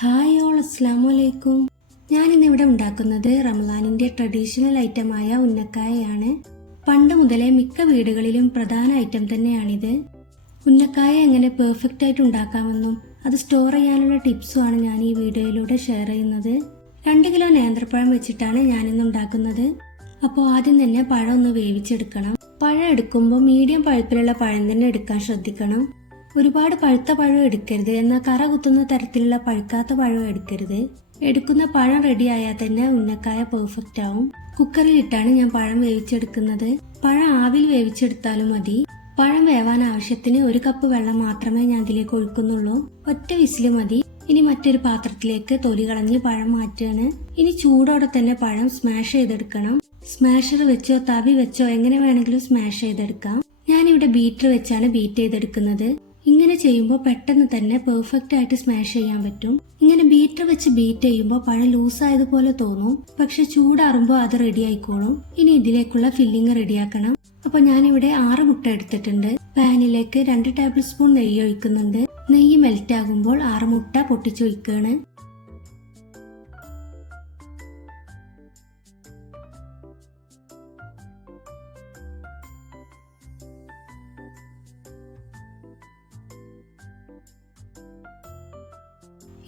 Hi all, അസ്സലാമലൈക്കും. ഞാനിന്നിവിടെ ഉണ്ടാക്കുന്നത് റമദാനിൻ്റെ ട്രഡീഷണൽ ഐറ്റമായ ഉന്നക്കായയാണ്. പണ്ട് മുതലേ മിക്ക വീടുകളിലും പ്രധാന ഐറ്റം തന്നെയാണിത്. ഉന്നക്കായ എങ്ങനെ പെർഫെക്റ്റ് ആയിട്ട് ഉണ്ടാക്കാമെന്നും അത് സ്റ്റോർ ചെയ്യാനുള്ള ടിപ്സുമാണ് ഞാൻ ഈ വീഡിയോയിലൂടെ ഷെയർ ചെയ്യുന്നത്. 2 കിലോ നേന്ത്രപ്പഴം വെച്ചിട്ടാണ് ഞാനിന്ന് ഉണ്ടാക്കുന്നത്. അപ്പോൾ ആദ്യം തന്നെ പഴം ഒന്ന് വേവിച്ചെടുക്കണം. പഴം എടുക്കുമ്പോൾ മീഡിയം പഴുപ്പിലുള്ള പഴം തന്നെ എടുക്കാൻ ശ്രദ്ധിക്കണം. ഒരുപാട് പഴുത്ത പഴം എടുക്കരുത്, എന്നാൽ കറ കുത്തുന്ന തരത്തിലുള്ള പഴുക്കാത്ത പഴം എടുക്കരുത്. എടുക്കുന്ന പഴം റെഡി ആയാൽ തന്നെ ഉന്നക്കായ പെർഫെക്റ്റ് ആവും. കുക്കറിലിട്ടാണ് ഞാൻ പഴം വേവിച്ചെടുക്കുന്നത്. പഴം ആവിൽ വേവിച്ചെടുത്താലും മതി. പഴം വേവാൻ ആവശ്യത്തിന് 1 കപ്പ് വെള്ളം മാത്രമേ ഞാൻ ഇതിലേക്ക് ഒഴിക്കുന്നുള്ളൂ. ഒറ്റ വിസില് മതി. ഇനി മറ്റൊരു പാത്രത്തിലേക്ക് തൊലി കളഞ്ഞ് പഴം മാറ്റുകയാണ്. ഇനി ചൂടോടെ തന്നെ പഴം സ്മാഷ് ചെയ്തെടുക്കണം. സ്മാഷർ വെച്ചോ തവി വെച്ചോ എങ്ങനെ വേണമെങ്കിലും സ്മാഷ് ചെയ്തെടുക്കാം. ഞാനിവിടെ ബീറ്റർ വെച്ചാണ് ബീറ്റ് ചെയ്തെടുക്കുന്നത്. ഇങ്ങനെ ചെയ്യുമ്പോൾ പെട്ടെന്ന് തന്നെ പെർഫെക്റ്റ് ആയിട്ട് സ്മാഷ് ചെയ്യാൻ പറ്റും. ഇങ്ങനെ ബീറ്റർ വെച്ച് ബീറ്റ് ചെയ്യുമ്പോൾ പഴം ലൂസായതുപോലെ തോന്നും, പക്ഷെ ചൂടാറുമ്പോൾ അത് റെഡി ആയിക്കോളും. ഇനി ഇതിലേക്കുള്ള ഫില്ലിങ് റെഡിയാക്കണം. അപ്പോൾ ഞാനിവിടെ 6 മുട്ട എടുത്തിട്ടുണ്ട്. പാനിലേക്ക് 2 ടേബിൾ സ്പൂൺ നെയ്യ് ഒഴിക്കുന്നുണ്ട്. നെയ്യ് മെൽറ്റ് ആകുമ്പോൾ 6 മുട്ട പൊട്ടിച്ചൊഴിക്കുകയാണ്.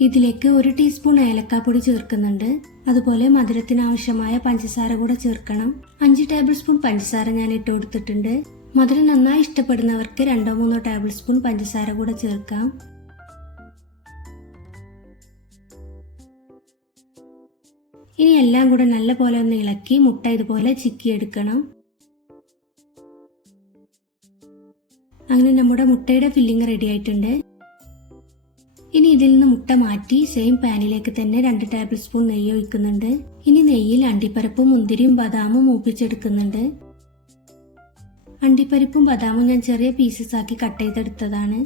ഇതിലേക്ക് 1 ടീസ്പൂൺ ഏലക്കാപ്പൊടി ചേർക്കുന്നുണ്ട്. അതുപോലെ മധുരത്തിന് ആവശ്യമായ പഞ്ചസാര കൂടെ ചേർക്കണം. 5 ടേബിൾ സ്പൂൺ പഞ്ചസാര ഞാൻ ഇട്ട് കൊടുത്തിട്ടുണ്ട്. മധുരം നന്നായി ഇഷ്ടപ്പെടുന്നവർക്ക് 2-3 ടേബിൾ സ്പൂൺ പഞ്ചസാര കൂടെ ചേർക്കാം. ഇനി എല്ലാം കൂടെ നല്ലപോലെ ഒന്ന് ഇളക്കി മുട്ട ഇതുപോലെ ചിക്കിയെടുക്കണം. അങ്ങനെ നമ്മുടെ മുട്ടയുടെ ഫില്ലിങ് റെഡി ആയിട്ടുണ്ട്. ഇനി ഇതിൽ നിന്ന് മുട്ട മാറ്റി സെയിം പാനിലേക്ക് തന്നെ 2 ടേബിൾ സ്പൂൺ നെയ്യ് ഒഴിക്കുന്നുണ്ട്. ഇനി നെയ്യിൽ അണ്ടിപ്പരിപ്പും മുന്തിരിയും ബദാമും മൂപ്പിച്ചെടുക്കുന്നുണ്ട്. അണ്ടിപ്പരിപ്പും ബദാമും ഞാൻ ചെറിയ പീസസ് ആക്കി കട്ട് ചെയ്തെടുത്തതാണ്.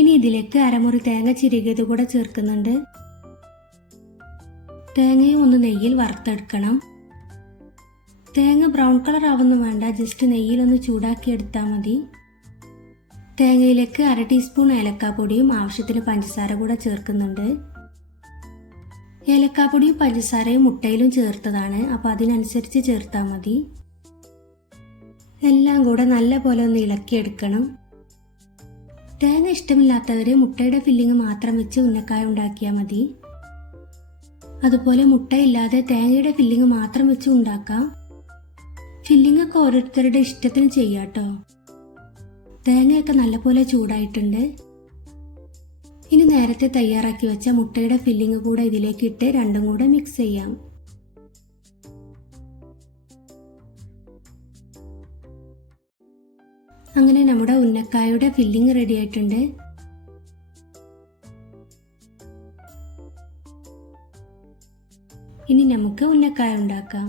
ഇനി ഇതിലേക്ക് അരമുറി തേങ്ങ ചിരകിയത് കൂടെ ചേർക്കുന്നുണ്ട്. തേങ്ങയും ഒന്ന് നെയ്യിൽ വറുത്തെടുക്കണം. തേങ്ങ ബ്രൗൺ കളർ ആവുന്നു വേണ്ട, ജസ്റ്റ് നെയ്യിലൊന്ന് ചൂടാക്കി എടുത്താൽ മതി. തേങ്ങയിലേക്ക് 1/2 ടീസ്പൂൺ ഏലക്കാപ്പൊടിയും ആവശ്യത്തിന് പഞ്ചസാര കൂടെ ചേർക്കുന്നുണ്ട്. ഏലക്കാപ്പൊടിയും പഞ്ചസാരയും മുട്ടയിലും ചേർത്തതാണ്, അപ്പോൾ അതിനനുസരിച്ച് ചേർത്താൽ മതി. എല്ലാം കൂടെ നല്ലപോലെ ഒന്ന് ഇളക്കിയെടുക്കണം. തേങ്ങ ഇഷ്ടമില്ലാത്തവര് മുട്ടയുടെ ഫില്ലിങ് മാത്രം വെച്ച് ഉന്നക്കായ ഉണ്ടാക്കിയാൽ മതി. അതുപോലെ മുട്ടയില്ലാതെ തേങ്ങയുടെ ഫില്ലിങ് മാത്രം വെച്ച് ഉണ്ടാക്കാം. ഫില്ലിംഗ് ഒക്കെ ഓരോരുത്തരുടെ ഇഷ്ടത്തിന് ചെയ്യാട്ടോ. തേങ്ങയൊക്കെ നല്ലപോലെ ചൂടായിട്ടുണ്ട്. ഇനി നേരത്തെ തയ്യാറാക്കി വെച്ച മുട്ടയുടെ ഫില്ലിംഗ് കൂടെ ഇതിലേക്ക് ഇട്ട് രണ്ടും കൂടെ മിക്സ് ചെയ്യാം. അങ്ങനെ നമ്മുടെ ഉന്നക്കായയുടെ ഫില്ലിംഗ് റെഡി ആയിട്ടുണ്ട്. ഇനി നമുക്ക് ഉന്നക്കായ ഉണ്ടാക്കാം.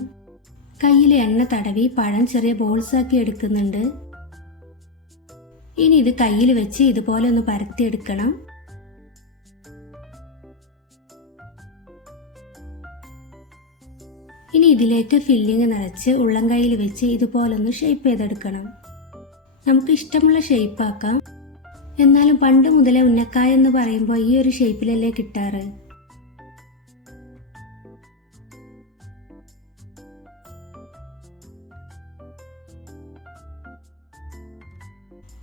കയ്യിൽ എണ്ണ തടവി പഴം ചെറിയ ബോൾസ് ആക്കി എടുക്കുന്നുണ്ട്. ഇനി ഇത് കയ്യിൽ വെച്ച് ഇതുപോലെ ഒന്ന് പരത്തിയെടുക്കണം. ഇനി ഇതിലേക്ക് ഫില്ലിങ് നിറച്ച് ഉള്ളം കയ്യിൽ വെച്ച് ഇതുപോലെ ഒന്ന് ഷേപ്പ് ചെയ്തെടുക്കണം. നമുക്ക് ഇഷ്ടമുള്ള ഷേപ്പ് ആക്കാം. എന്നാലും പണ്ട് മുതലേ ഉന്നക്കായ എന്ന് പറയുമ്പോൾ ഈ ഒരു ഷേപ്പിലല്ലേ കിട്ടാറ്.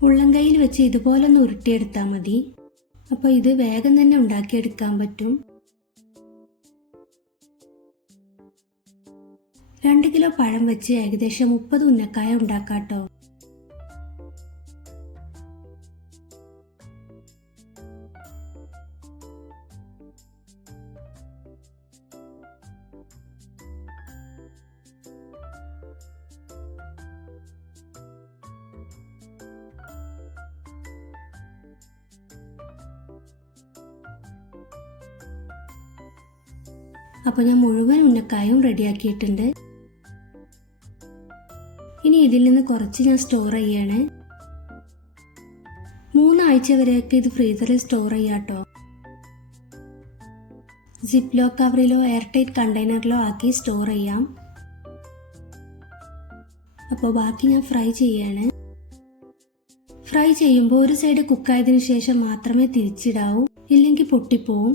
ഉള്ളംകൈയിൽ വെച്ച് ഇതുപോലെ ഒന്ന് ഉരുട്ടിയെടുത്താൽ മതി. അപ്പോൾ ഇത് വേഗം തന്നെ ഉണ്ടാക്കിയെടുക്കാൻ പറ്റും. 2 കിലോ പഴം വെച്ച് ഏകദേശം 30 ഉന്നക്കായ ഉണ്ടാക്കാട്ടോ. അപ്പോൾ ഞാൻ മുഴുവൻ ഉന്നക്കായും റെഡിയാക്കിയിട്ടുണ്ട്. ഇനി ഇതിൽ നിന്ന് കുറച്ച് ഞാൻ സ്റ്റോർ ചെയ്യാണ്. 3 ആഴ്ച വരെയൊക്കെ ഇത് ഫ്രീസറിൽ സ്റ്റോർ ചെയ്യാട്ടോ. സിപ്ലോ കവറിലോ എയർ ടൈറ്റ് കണ്ടെയ്നറിലോ ആക്കി സ്റ്റോർ ചെയ്യാം. അപ്പോൾ ബാക്കി ഞാൻ ഫ്രൈ ചെയ്യാണ്. ഫ്രൈ ചെയ്യുമ്പോൾ ഒരു സൈഡ് കുക്കായതിനു ശേഷം മാത്രമേ തിരിച്ചിടാവൂ, ഇല്ലെങ്കിൽ പൊട്ടിപ്പോവും.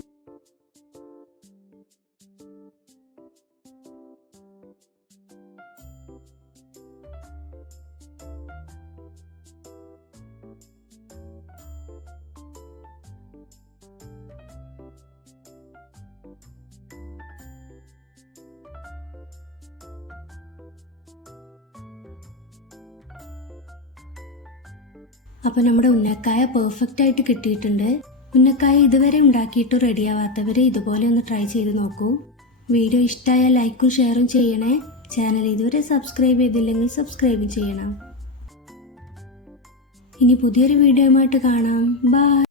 അപ്പോൾ നമ്മുടെ ഉന്നക്കായ പെർഫെക്റ്റ് ആയിട്ട് കിട്ടിയിട്ടുണ്ട്. ഉന്നക്കായ ഇതുവരെ ഉണ്ടാക്കിയിട്ട് റെഡിയാവാത്തവർ ഇതുപോലെ ഒന്ന് ട്രൈ ചെയ്ത് നോക്കൂ. വീഡിയോ ഇഷ്ടമായാൽ ലൈക്കും ഷെയറും ചെയ്യണേ. ചാനൽ ഇതുവരെ സബ്സ്ക്രൈബ് ചെയ്തില്ലെങ്കിൽ സബ്സ്ക്രൈബ് ചെയ്യണം. ഇനി പുതിയൊരു വീഡിയോയുമായിട്ട് കാണാം. ബൈ.